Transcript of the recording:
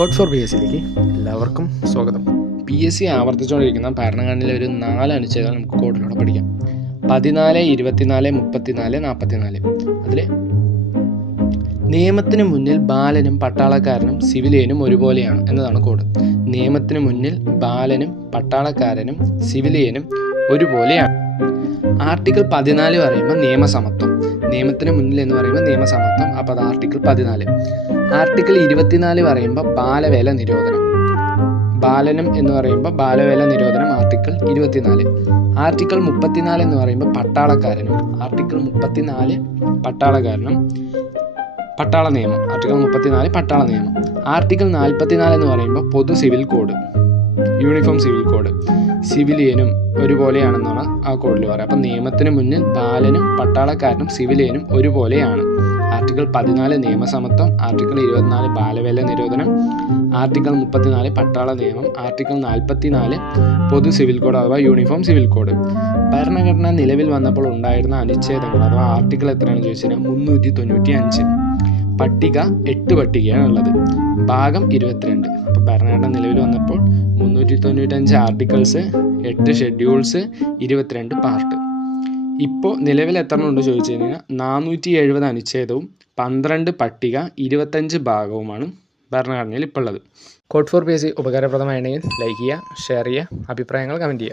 Code four PSCയിലേക്ക് എല്ലാവർക്കും സ്വാഗതം. PSC ആവർത്തിച്ചുകൊണ്ടിരിക്കുന്ന ഭരണഘടനയിലെ ഒരു 4 അനുച്ഛേദങ്ങൾ നമുക്ക് കോഡിലൂടെ പഠിക്കാം. 14, 24, 34, 44. അതിൽ നിയമത്തിന് മുന്നിൽ ബാലനും പട്ടാളക്കാരനും സിവിലിയനും ഒരുപോലെയാണ് എന്നതാണ് കോഡ്. നിയമത്തിന് മുന്നിൽ ബാലനും പട്ടാളക്കാരനും സിവിലിയനും ഒരുപോലെയാണ്. ആർട്ടിക്കിൾ 14 പറയുമ്പോൾ നിയമസമത്വം. നിയമത്തിന് മുന്നിൽ എന്ന് പറയുമ്പോൾ നിയമസമത്വം. അപ്പോൾ അത് ആർട്ടിക്കിൾ 14. ആർട്ടിക്കിൾ 24 പറയുമ്പോൾ ബാലവേല നിരോധനം. ബാലനും എന്ന് പറയുമ്പോൾ ബാലവേല നിരോധനം ആർട്ടിക്കിൾ 24. ആർട്ടിക്കിൾ 34 എന്ന് പറയുമ്പോൾ പട്ടാളക്കാരനും. ആർട്ടിക്കിൾ 34 പട്ടാളക്കാരനും പട്ടാള നിയമം. ആർട്ടിക്കിൾ 34 പട്ടാള നിയമം. ആർട്ടിക്കിൾ 44 എന്ന് പറയുമ്പോൾ പൊതു civil code, uniform civil code. സിവിലിയനും ഒരുപോലെയാണെന്നാണ് ആ കോഡിൽ പറയുക. അപ്പം നിയമത്തിന് മുന്നിൽ ബാലനും പട്ടാളക്കാരനും സിവിലിയനും ഒരുപോലെയാണ്. ആർട്ടിക്കിൾ 14 നിയമസമത്വം. ആർട്ടിക്കിൾ 24 ബാലവേല നിരോധനം. ആർട്ടിക്കിൾ 34 പട്ടാള നിയമം. ആർട്ടിക്കിൾ 44 പൊതു സിവിൽ കോഡ് അഥവാ യൂണിഫോം സിവിൽ കോഡ്. ഭരണഘടന നിലവിൽ വന്നപ്പോൾ ഉണ്ടായിരുന്ന അനുച്ഛേദങ്ങൾ അഥവാ ആർട്ടിക്കിൾ എത്രയാണെന്ന് ചോദിച്ചാൽ 395. പട്ടിക 8 പട്ടികയാണ് ഉള്ളത്. ഭാഗം 22. അപ്പോൾ ഭരണഘടന നിലവിൽ വന്നപ്പോൾ 395 ആർട്ടിക്കിൾസ്, 8 ഷെഡ്യൂൾസ്, 22 പാർട്ട്. ഇപ്പോൾ നിലവിൽ എത്ര ഉണ്ട് ചോദിച്ചു കഴിഞ്ഞാൽ 470 അനുച്ഛേദവും 12 പട്ടിക 25 ഭാഗവുമാണ് ഭരണഘടനയിൽ ഇപ്പോൾ ഉള്ളത്. കോഡ് ഫോർ PSC ഉപകാരപ്രദമാണെങ്കിൽ ലൈക്ക് ചെയ്യുക, ഷെയർ ചെയ്യുക, അഭിപ്രായങ്ങൾ കമൻറ്റ് ചെയ്യുക.